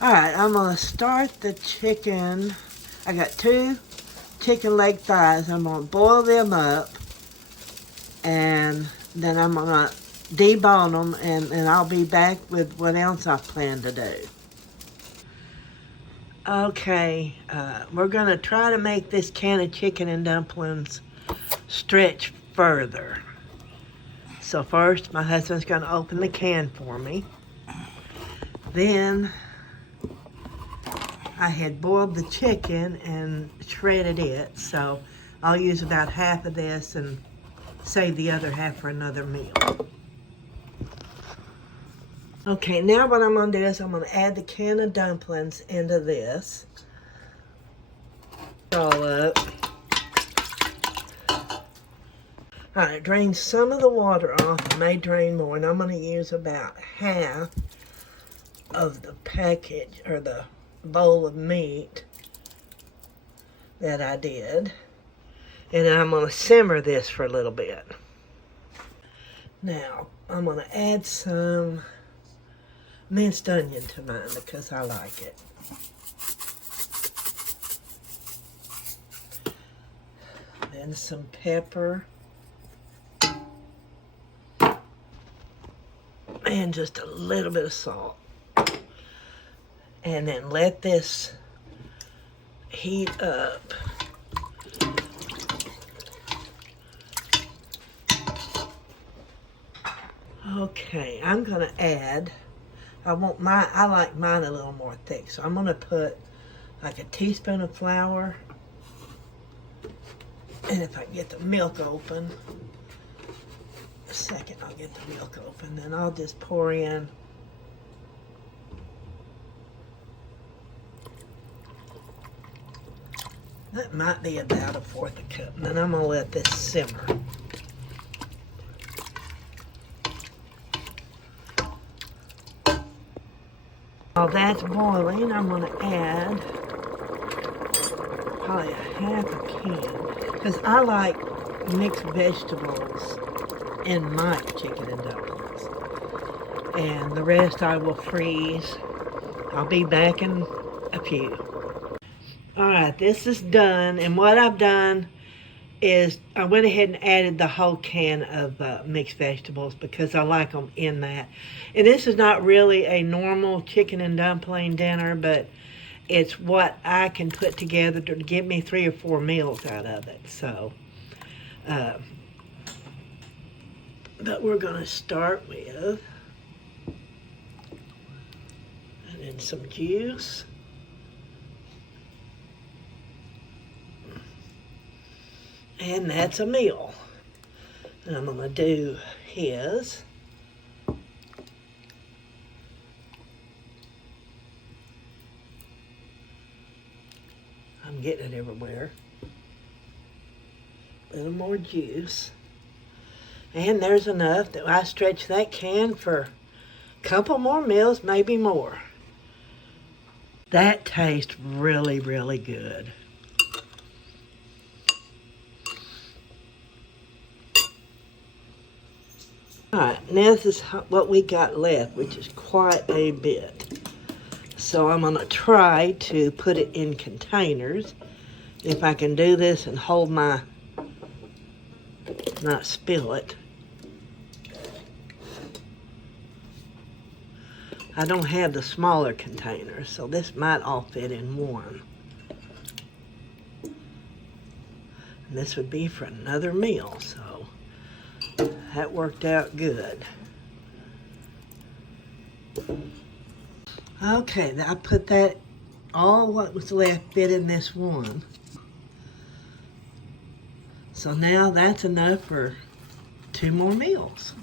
Alright, I'm going to start the chicken. I got 2 chicken leg thighs. I'm going to boil them up. And then I'm going to debone them. And I'll be back with what else I plan to do. Okay, we're going to try to make this can of chicken and dumplings stretch further. So first, my husband's going to open the can for me. Then, I had boiled the chicken and shredded it, so I'll use about half of this and save the other half for another meal. Okay, now what I'm going to do is I'm going to add the can of dumplings into this. All up. Alright, drain some of the water off. I may drain more, and I'm going to use about half of the package, or the bowl of meat that I did. And I'm going to simmer this for a little bit. Now, I'm going to add some minced onion to mine because I like it. Then some pepper. And just a little bit of salt. And then let this heat up. Okay, I'm gonna add, I like mine a little more thick, so I'm gonna put like a teaspoon of flour. And if I can get the milk open, a second, I'll get the milk open, then I'll just pour in that might be about 1/4 cup, and then I'm gonna let this simmer. While that's boiling, I'm gonna add probably a half a can, because I like mixed vegetables in my chicken and dumplings. And the rest I will freeze. I'll be back in a few. Alright, this is done, and what I've done is I went ahead and added the whole can of mixed vegetables because I like them in that. And this is not really a normal chicken and dumpling dinner, but it's what I can put together to give me 3 or 4 meals out of it. So, but we're going to start with and then some juice. And that's a meal. And I'm going to do his. I'm getting it everywhere. A little more juice. And there's enough that I stretch that can for a couple more meals, maybe more. That tastes really, really good. Alright, now this is what we got left, which is quite a bit. So I'm going to try to put it in containers. If I can do this and hold my, not spill it. I don't have the smaller containers, so this might all fit in one. And this would be for another meal, so that worked out good. Okay, I put that, all what was left fit in this one. So now that's enough for 2 more meals.